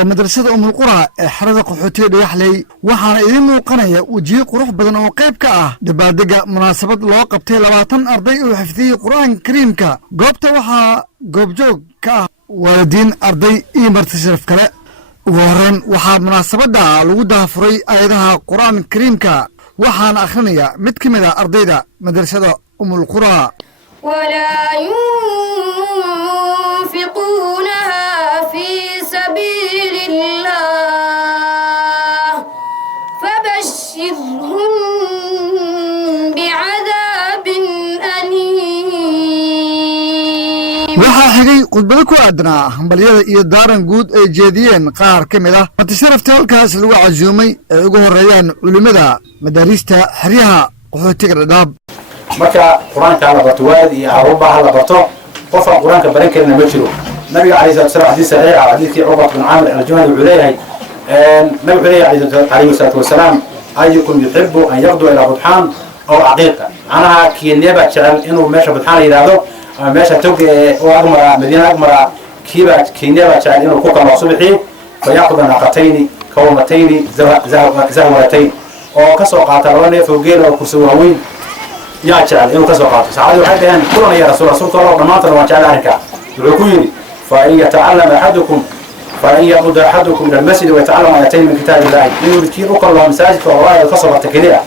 ومدرسة أم-القرى حرادة قحوتيga Dhagaxley waxaana idin muuqanaya wajiyo qurux badan oo qayb ka ah dabaaldega munaasabad loo qabtay 20 arday oo xifdiyay Qur'aanka Kariimka goobta waxaa goobjoog ka ah waalidiin arday iyo marti sharaf kale ugu horreyn waxaa munaasabada lagu daafuray aayadaha Qur'aanka Kariimka waxaana akhrinaya mid ka mid ah ardayda madrasada Umul-Quraa ولا ينفقونها في سبيل الله فبشرهم بعذاب أليم waxaa xigay khudbado ku aadanaa hambalyada iyo daaran guud ay jeediyeen qaar ka mid ah martisharafta halkaas lagu casuumay ay ugu horeeyaan culimada madaarista xeryaha qaxootiga Dhadhaab marka quraanka la barto waad iyo aruba la barto qofka quraanka baran karina ma jiro nabiga kaleey sallallahu alayhi wasallam hadiiskii Umar bin Amir al-Juhani wuxuu leeyahay nabiga kaleey wasallam ayukum yuhibbu an yaqdu ila budhan aw aqiqa anaha kiineba jecel inuu meesha budhan yiraahdo meesha toog oo agmara madiina agmara kiineba jecel inuu ku kala subaxii fayaqdu naqatayni kawmatayni zawatayn oo ka soo qaata laba neef oo geel oo kursi waaweyn يا جعل إنه كسوقات سعادة وحيد يعني كلنا يا رسول الله صلى الله عليه وسلم وجعل عنك يقول فإن يتعلم فإن يقود أحدكم من المسجد ويتعلم آيتين من كتاب الله إنه يذكر الله مساجد والله الخصبة التكلية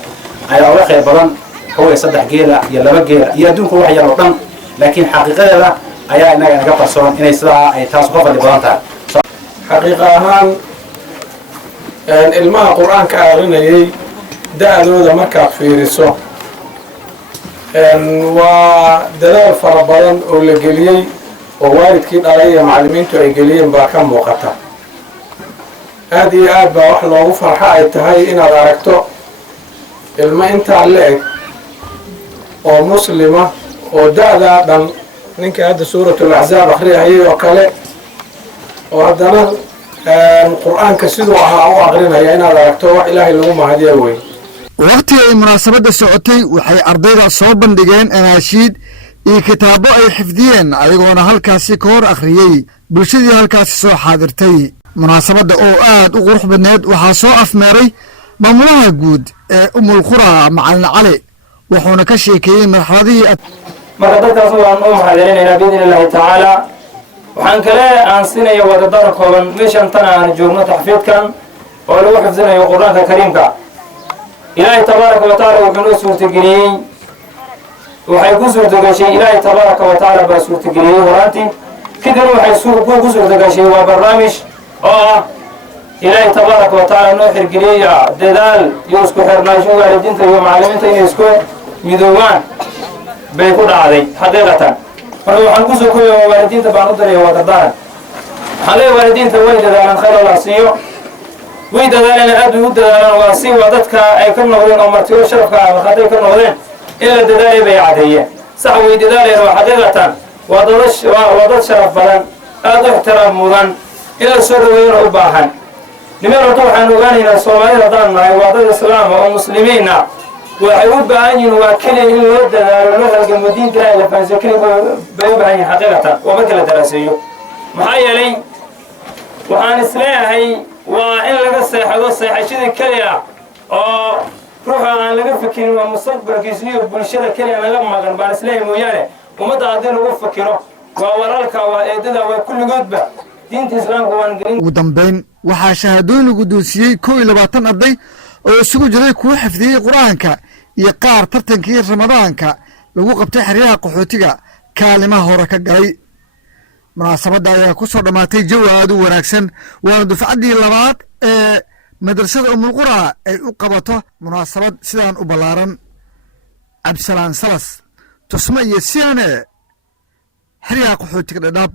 أي أولا خير بدن هو يصدح جيلة يلا بجيلة يدون كل واحد يلا لكن حقيقة لا أي أنا قبل صون إن يصدع أي تاسقف اللي بدن تعال حقيقة هان الماء القرآن كأغنى ده ذو مركب في رسول ودلال فربان oo la geliyay oo waalidkii dhalay macallimiintu ay geliyeen baa ka muuqata aad iyo aad baa wax loogu farxo ay tahay inaad aragto ilmo inta leeg oo muslima oo da'da dhan ninka hadda suuratul ahzaab akhriyay oo kale oo haddana quraanka sidoo ahaa u aqrinaya inaad aragto wax ilaahay lagu mahadiyo weey waqti ay munaasabada socotay waxay ardayda soo bandhigeen anaashiid iyo kitaabo ay xifdiyeen ayagoona halkaasi ka hor akhriyay bulshadii halkaasi soo xaadirtay munaasabada oo aad u qurux badneed waxaa soo afmeeray maamulaha guud ee Umul-Quraa Macallin Cali wuxuuna ka sheekeeyay marxaladii marka dadkaas waan u mahadcelinaynaa biidhnillaahi tacaala waxaan kale aan siinayaa wadadara kooban meeshan tan aan joogno taxfiidkan oo lagu xifdinayo quraanka kariimka إلهي تبارك وتعالى وحنو سورة الجنيه وحيكون سورة الجنيه إلهي تبارك وتعالى بسورة الجنيه ورانتي كده وحيسوق كو سورة الجنيه وبرنامج إلهي تبارك وتعالى نوح الجنيه دلال يوسكو حرناجو والدين تيو معلمين تيو يوسكو ميدوان بيكون عادي حقيقة فلو حنكوسو كو والدين تبع نضري وتدان حلي والدين توي دلال خير الله سيو ويدا دالنا أدو دالنا واسي ودتك أي كم نقولين أو مرتيو شرفك خاطر كم نقولين إلا دالي بيعادية صح ويدا دالنا وحقيقة وضد شرف بدن أدو احترام مدن إلا سر وين أباهن نمر طبعا نغاني الصومالي رضان معي وضد الإسلام والمسلمين وحيود بعين وكلين إلا دالنا ونحرق المدين كلا إلا فانسكرين بيبعين حقيقة ومثل دراسيو محايا لي وعن إسلاحي وإن لقى السيحة السيحة كليا أو روح عن لقى فكين ومستقبل كيسيو بالشدة كليا أنا لما كان بارسليه مويانه ومدى عدين وفكره وورالك وإيدada وكل قدبة دين الإسلام هو أنجرين ودنبين waxaa shahaadooyin lagu doonsiyay 22 arday oo isugu jiray kuwa xifdiyay quraanka iyo qaar tartankii ramadaanka lagu qabtay xeryaha qaxootiga kaalimaha hore ka galay munaasabada ayaa ku soo dhamaatay jawi aad u wanaagsan waana dufcadii labaad ee madrasada Umul-Quraa ay u qabato munaasabad sidaan u balaaran absalaan salas tusma iyo siyaane xeryaha qaxootiga Dhadhaab